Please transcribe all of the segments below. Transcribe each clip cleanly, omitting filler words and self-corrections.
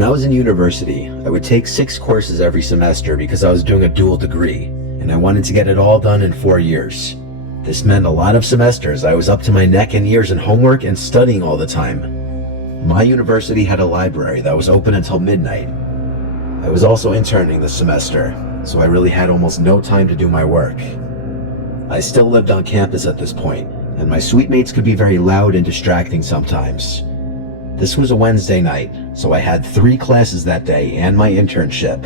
When I was in university, I would take 6 courses every semester because I was doing a dual degree, and I wanted to get it all done in 4 years. This meant a lot of semesters I was up to my neck and ears in homework and studying all the time. My university had a library that was open until midnight. I was also interning this semester, so I really had almost no time to do my work. I still lived on campus at this point, and my suite mates could be very loud and distracting sometimes. This was a Wednesday night, so I had 3 classes that day and my internship.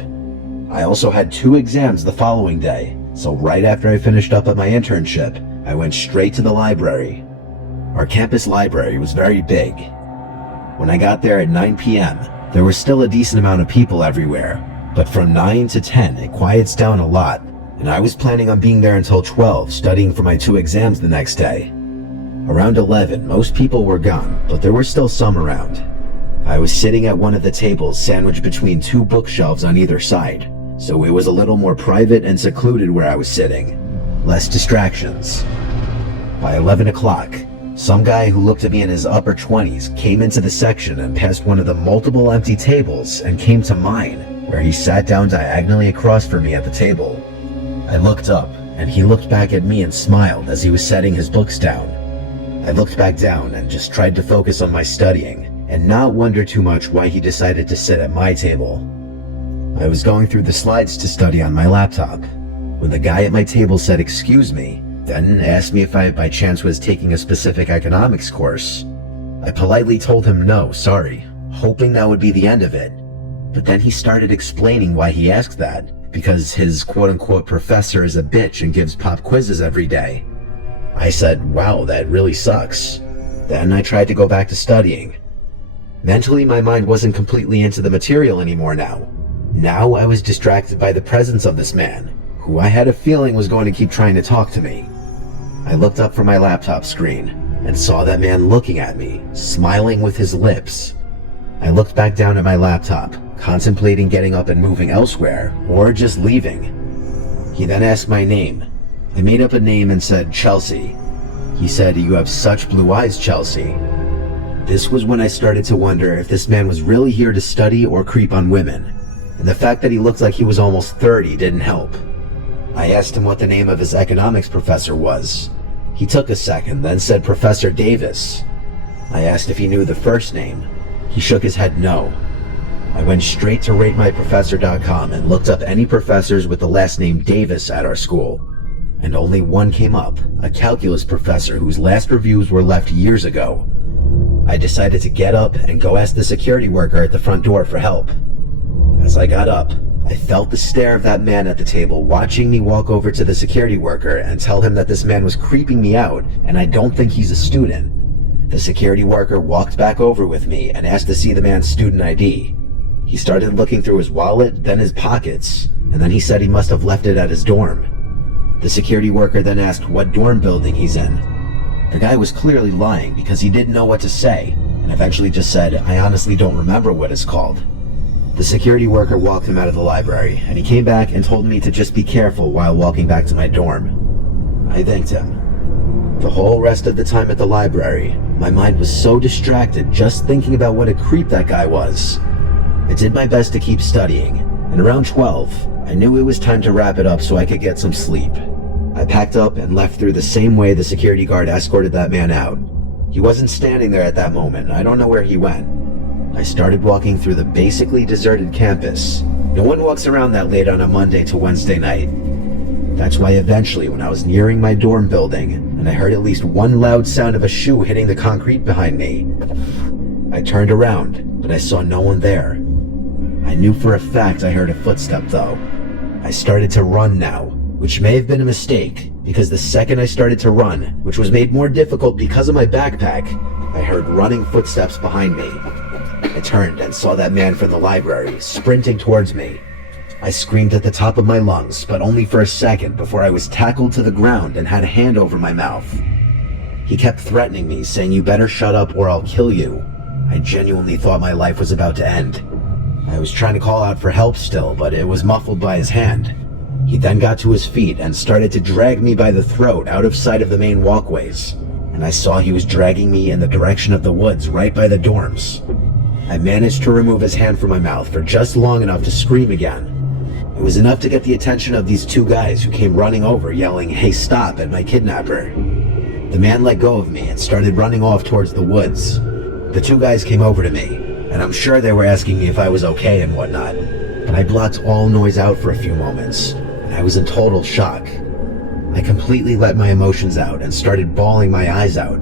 I also had 2 exams the following day, so right after I finished up at my internship, I went straight to the library. Our campus library was very big. When I got there at 9 p.m., there was still a decent amount of people everywhere, but from 9 to 10 it quiets down a lot, and I was planning on being there until 12 studying for my 2 exams the next day. Around 11, most people were gone, but there were still some around. I was sitting at one of the tables sandwiched between 2 bookshelves on either side, so it was a little more private and secluded where I was sitting. Less distractions. By 11 o'clock, some guy who looked to be in his upper 20s came into the section and passed one of the multiple empty tables and came to mine, where he sat down diagonally across from me at the table. I looked up, and he looked back at me and smiled as he was setting his books down. I looked back down and just tried to focus on my studying, and not wonder too much why he decided to sit at my table. I was going through the slides to study on my laptop, when the guy at my table said "excuse me," then asked me if I by chance was taking a specific economics course. I politely told him no, sorry, hoping that would be the end of it. But then he started explaining why he asked that, because his quote-unquote professor is a bitch and gives pop quizzes every day. I said, wow, that really sucks. Then I tried to go back to studying. Mentally, my mind wasn't completely into the material anymore now. Now I was distracted by the presence of this man, who I had a feeling was going to keep trying to talk to me. I looked up from my laptop screen and saw that man looking at me, smiling with his lips. I looked back down at my laptop, contemplating getting up and moving elsewhere, or just leaving. He then asked my name. I made up a name and said Chelsea. He said, "You have such blue eyes, Chelsea." This was when I started to wonder if this man was really here to study or creep on women, and the fact that he looked like he was almost 30 didn't help. I asked him what the name of his economics professor was. He took a second, then said Professor Davis. I asked if he knew the first name. He shook his head no. I went straight to RateMyProfessor.com and looked up any professors with the last name Davis at our school. And only one came up, a calculus professor whose last reviews were left years ago. I decided to get up and go ask the security worker at the front door for help. As I got up, I felt the stare of that man at the table watching me walk over to the security worker and tell him that this man was creeping me out and I don't think he's a student. The security worker walked back over with me and asked to see the man's student ID. He started looking through his wallet, then his pockets, and then he said he must have left it at his dorm. The security worker then asked what dorm building he's in. The guy was clearly lying because he didn't know what to say, and eventually just said, "I honestly don't remember what it's called." The security worker walked him out of the library, and he came back and told me to just be careful while walking back to my dorm. I thanked him. The whole rest of the time at the library, my mind was so distracted just thinking about what a creep that guy was. I did my best to keep studying, and around 12, I knew it was time to wrap it up so I could get some sleep. I packed up and left through the same way the security guard escorted that man out. He wasn't standing there at that moment. I don't know where he went. I started walking through the basically deserted campus. No one walks around that late on a Monday to Wednesday night. That's why eventually, when I was nearing my dorm building, and I heard at least one loud sound of a shoe hitting the concrete behind me, I turned around, but I saw no one there. I knew for a fact I heard a footstep though. I started to run now, which may have been a mistake, because the second I started to run, which was made more difficult because of my backpack, I heard running footsteps behind me. I turned and saw that man from the library, sprinting towards me. I screamed at the top of my lungs, but only for a second before I was tackled to the ground and had a hand over my mouth. He kept threatening me, saying, "You better shut up or I'll kill you." I genuinely thought my life was about to end. I was trying to call out for help still, but it was muffled by his hand. He then got to his feet and started to drag me by the throat out of sight of the main walkways, and I saw he was dragging me in the direction of the woods right by the dorms. I managed to remove his hand from my mouth for just long enough to scream again. It was enough to get the attention of these two guys who came running over, yelling, "Hey, stop," at my kidnapper. The man let go of me and started running off towards the woods. The two guys came over to me, and I'm sure they were asking me if I was okay and whatnot. But I blocked all noise out for a few moments, and I was in total shock. I completely let my emotions out and started bawling my eyes out.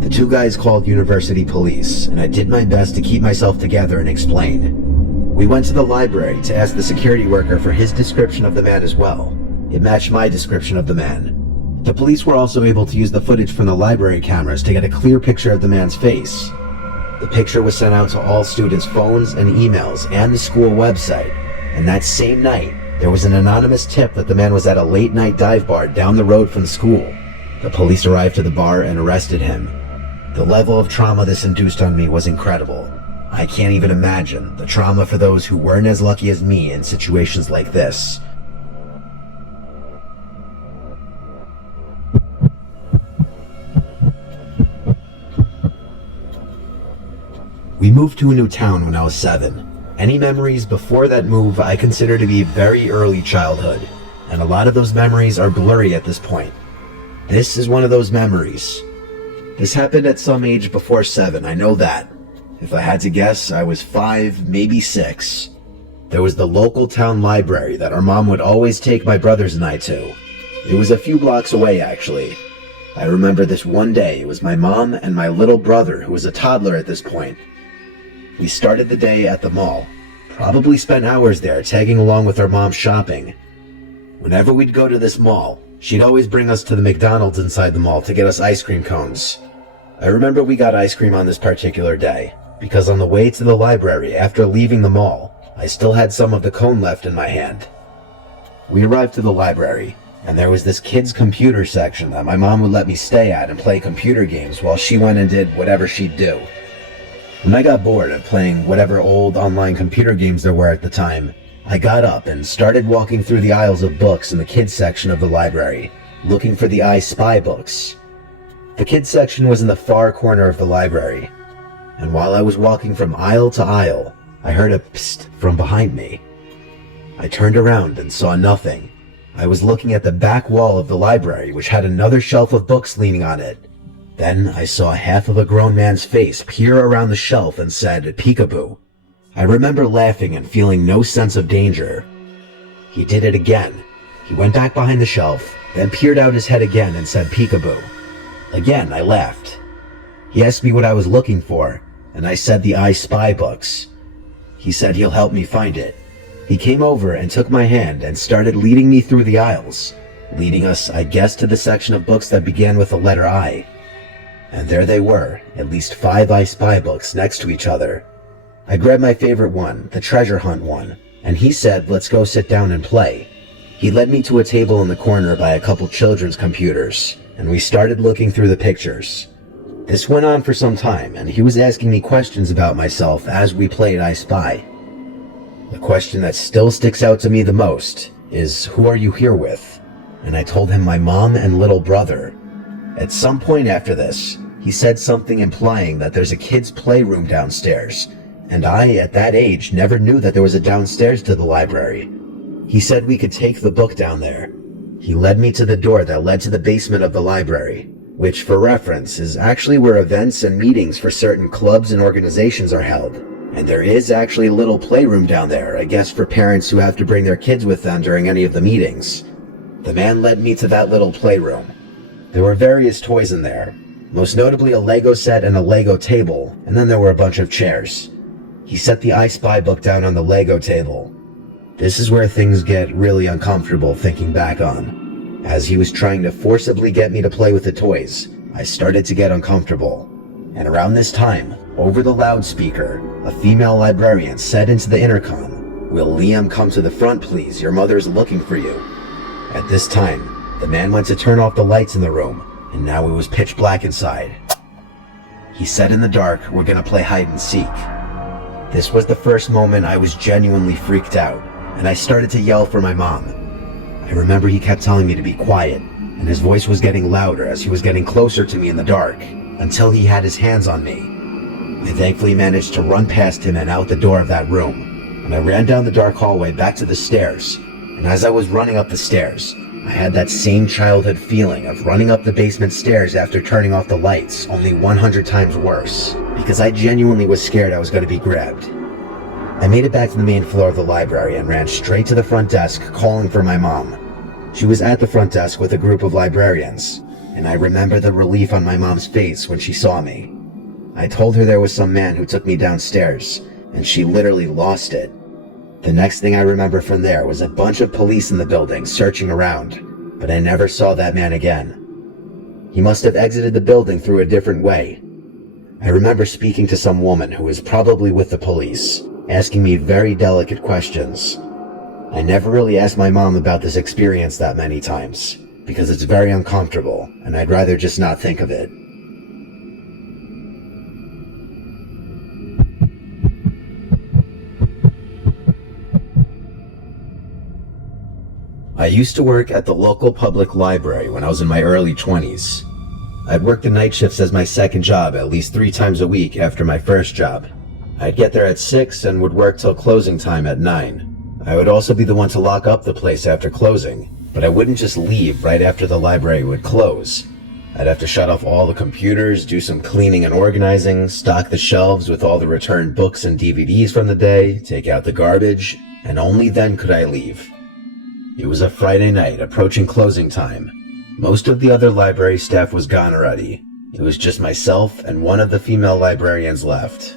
The two guys called university police, and I did my best to keep myself together and explain. We went to the library to ask the security worker for his description of the man as well. It matched my description of the man. The police were also able to use the footage from the library cameras to get a clear picture of the man's face. The picture was sent out to all students' phones and emails and the school website, and that same night, there was an anonymous tip that the man was at a late-night dive bar down the road from the school. The police arrived to the bar and arrested him. The level of trauma this induced on me was incredible. I can't even imagine the trauma for those who weren't as lucky as me in situations like this. We moved to a new town when I was 7. Any memories before that move I consider to be very early childhood, and a lot of those memories are blurry at this point. This is one of those memories. This happened at some age before 7, I know that. If I had to guess, I was 5, maybe 6. There was the local town library that our mom would always take my brothers and I to. It was a few blocks away, actually. I remember this one day, it was my mom and my little brother, who was a toddler at this point. We started the day at the mall. Probably spent hours there tagging along with our mom shopping. Whenever we'd go to this mall, she'd always bring us to the McDonald's inside the mall to get us ice cream cones. I remember we got ice cream on this particular day, because on the way to the library after leaving the mall, I still had some of the cone left in my hand. We arrived to the library, and there was this kids' computer section that my mom would let me stay at and play computer games while she went and did whatever she'd do. When I got bored of playing whatever old online computer games there were at the time, I got up and started walking through the aisles of books in the kids section of the library, looking for the I Spy books. The kids section was in the far corner of the library, and while I was walking from aisle to aisle, I heard a psst from behind me. I turned around and saw nothing. I was looking at the back wall of the library, which had another shelf of books leaning on it. Then I saw half of a grown man's face peer around the shelf and said, "Peekaboo." I remember laughing and feeling no sense of danger. He did it again. He went back behind the shelf, then peered out his head again and said, "Peekaboo." Again, I laughed. He asked me what I was looking for, and I said the I Spy books. He said he'll help me find it. He came over and took my hand and started leading me through the aisles, leading us, I guess, to the section of books that began with the letter I. And there they were, at least 5 I Spy books next to each other. I grabbed my favorite one, the treasure hunt one, and he said, "Let's go sit down and play." He led me to a table in the corner by a couple children's computers, and we started looking through the pictures. This went on for some time, and he was asking me questions about myself as we played I Spy. The question that still sticks out to me the most is, "Who are you here with?" And I told him my mom and little brother. At some point after this, he said something implying that there's a kid's playroom downstairs, and I, at that age, never knew that there was a downstairs to the library. He said we could take the book down there. He led me to the door that led to the basement of the library, which, for reference, is actually where events and meetings for certain clubs and organizations are held. And there is actually a little playroom down there, I guess for parents who have to bring their kids with them during any of the meetings. The man led me to that little playroom. There were various toys in there, most notably a Lego set and a Lego table, and then there were a bunch of chairs. He set the I Spy book down on the Lego table. This is where things get really uncomfortable thinking back on. As he was trying to forcibly get me to play with the toys, I started to get uncomfortable. And around this time, over the loudspeaker, a female librarian said into the intercom, "Will Liam come to the front, please? Your mother's looking for you." At this time, the man went to turn off the lights in the room, and now it was pitch black inside. He said in the dark, "We're gonna play hide and seek." This was the first moment I was genuinely freaked out, and I started to yell for my mom. I remember he kept telling me to be quiet, and his voice was getting louder as he was getting closer to me in the dark, until he had his hands on me. I thankfully managed to run past him and out the door of that room, and I ran down the dark hallway back to the stairs, and as I was running up the stairs, I had that same childhood feeling of running up the basement stairs after turning off the lights, only 100 times worse, because I genuinely was scared I was going to be grabbed. I made it back to the main floor of the library and ran straight to the front desk, calling for my mom. She was at the front desk with a group of librarians, and I remember the relief on my mom's face when she saw me. I told her there was some man who took me downstairs, and she literally lost it. The next thing I remember from there was a bunch of police in the building searching around, but I never saw that man again. He must have exited the building through a different way. I remember speaking to some woman who was probably with the police, asking me very delicate questions. I never really asked my mom about this experience that many times, because it's very uncomfortable, and I'd rather just not think of it. I used to work at the local public library when I was in my early 20s. I'd work the night shifts as my second job at least 3 times a week after my first job. I'd get there at 6 and would work till closing time at 9. I would also be the one to lock up the place after closing, but I wouldn't just leave right after the library would close. I'd have to shut off all the computers, do some cleaning and organizing, stock the shelves with all the returned books and DVDs from the day, take out the garbage, and only then could I leave. It was a Friday night, approaching closing time. Most of the other library staff was gone already. It was just myself and one of the female librarians left.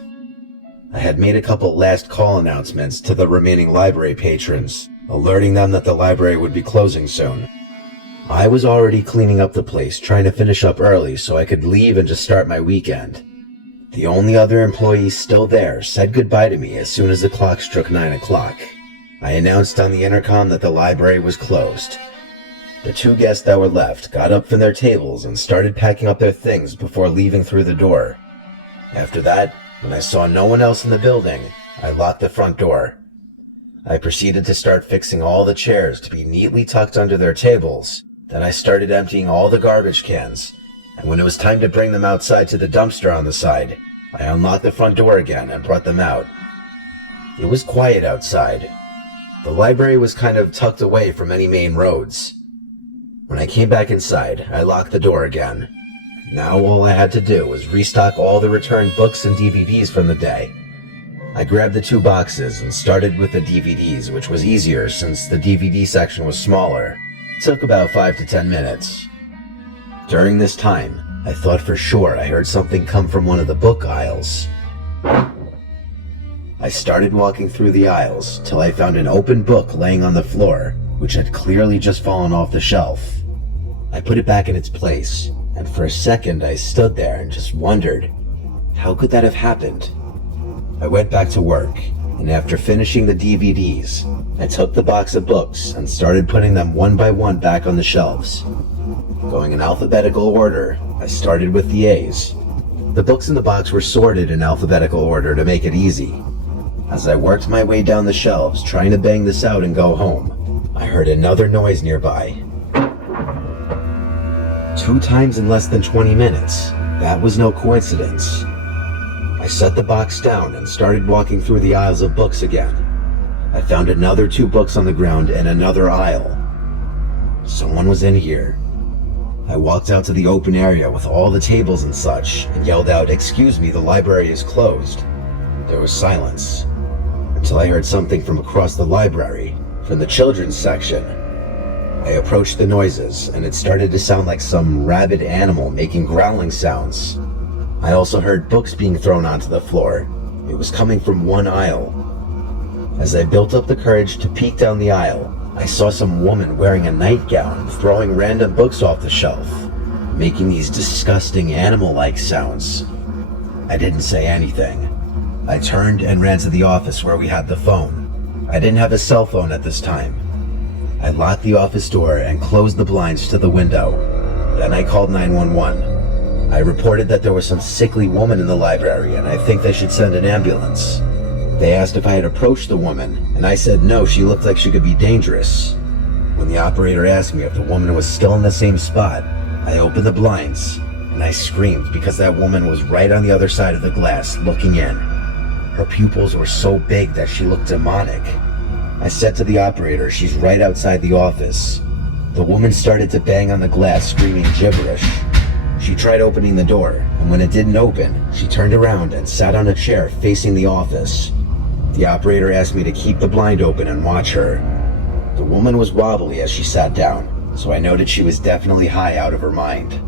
I had made a couple last call announcements to the remaining library patrons, alerting them that the library would be closing soon. I was already cleaning up the place, trying to finish up early so I could leave and just start my weekend. The only other employee still there said goodbye to me as soon as the clock struck 9 o'clock. I announced on the intercom that the library was closed. The 2 guests that were left got up from their tables and started packing up their things before leaving through the door. After that, when I saw no one else in the building, I locked the front door. I proceeded to start fixing all the chairs to be neatly tucked under their tables. Then I started emptying all the garbage cans, and when it was time to bring them outside to the dumpster on the side, I unlocked the front door again and brought them out. It was quiet outside. The library was kind of tucked away from any main roads. When I came back inside, I locked the door again. Now all I had to do was restock all the returned books and DVDs from the day. I grabbed the 2 boxes and started with the DVDs, which was easier since the DVD section was smaller. It took about 5 to 10 minutes. During this time, I thought for sure I heard something come from one of the book aisles. I started walking through the aisles till I found an open book laying on the floor, which had clearly just fallen off the shelf. I put it back in its place, and for a second I stood there and just wondered, how could that have happened? I went back to work, and after finishing the DVDs, I took the box of books and started putting them one by one back on the shelves. Going in alphabetical order, I started with the A's. The books in the box were sorted in alphabetical order to make it easy. As I worked my way down the shelves, trying to bang this out and go home, I heard another noise nearby. 2 times in less than 20 minutes. That was no coincidence. I set the box down and started walking through the aisles of books again. I found another 2 books on the ground in another aisle. Someone was in here. I walked out to the open area with all the tables and such and yelled out, "Excuse me, the library is closed." There was silence, until I heard something from across the library, from the children's section. I approached the noises, and it started to sound like some rabid animal making growling sounds. I also heard books being thrown onto the floor. It was coming from one aisle. As I built up the courage to peek down the aisle, I saw some woman wearing a nightgown throwing random books off the shelf, making these disgusting animal-like sounds. I didn't say anything. I turned and ran to the office where we had the phone. I didn't have a cell phone at this time. I locked the office door and closed the blinds to the window. Then I called 911. I reported that there was some sickly woman in the library and I think they should send an ambulance. They asked if I had approached the woman, and I said no, she looked like she could be dangerous. When the operator asked me if the woman was still in the same spot, I opened the blinds, and and I screamed because that woman was right on the other side of the glass, looking in. Her pupils were so big that she looked demonic. I said to the operator, "She's right outside the office." The woman started to bang on the glass, screaming gibberish. She tried opening the door, and when it didn't open, she turned around and sat on a chair facing the office. The operator asked me to keep the blind open and watch her. The woman was wobbly as she sat down, so I noted she was definitely high out of her mind.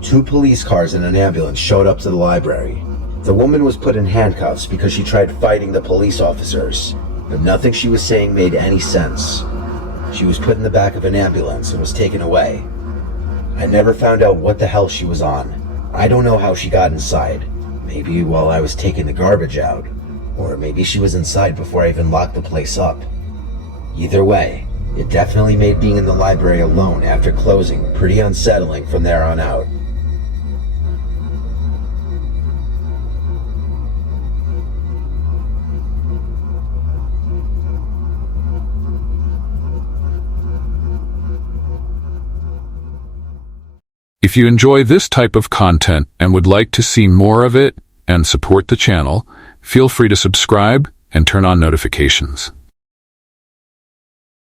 2 police cars and an ambulance showed up to the library. The woman was put in handcuffs because she tried fighting the police officers, but nothing she was saying made any sense. She was put in the back of an ambulance and was taken away. I never found out what the hell she was on. I don't know how she got inside. Maybe while I was taking the garbage out, or maybe she was inside before I even locked the place up. Either way, it definitely made being in the library alone after closing pretty unsettling from there on out. If you enjoy this type of content and would like to see more of it and support the channel, feel free to subscribe and turn on notifications.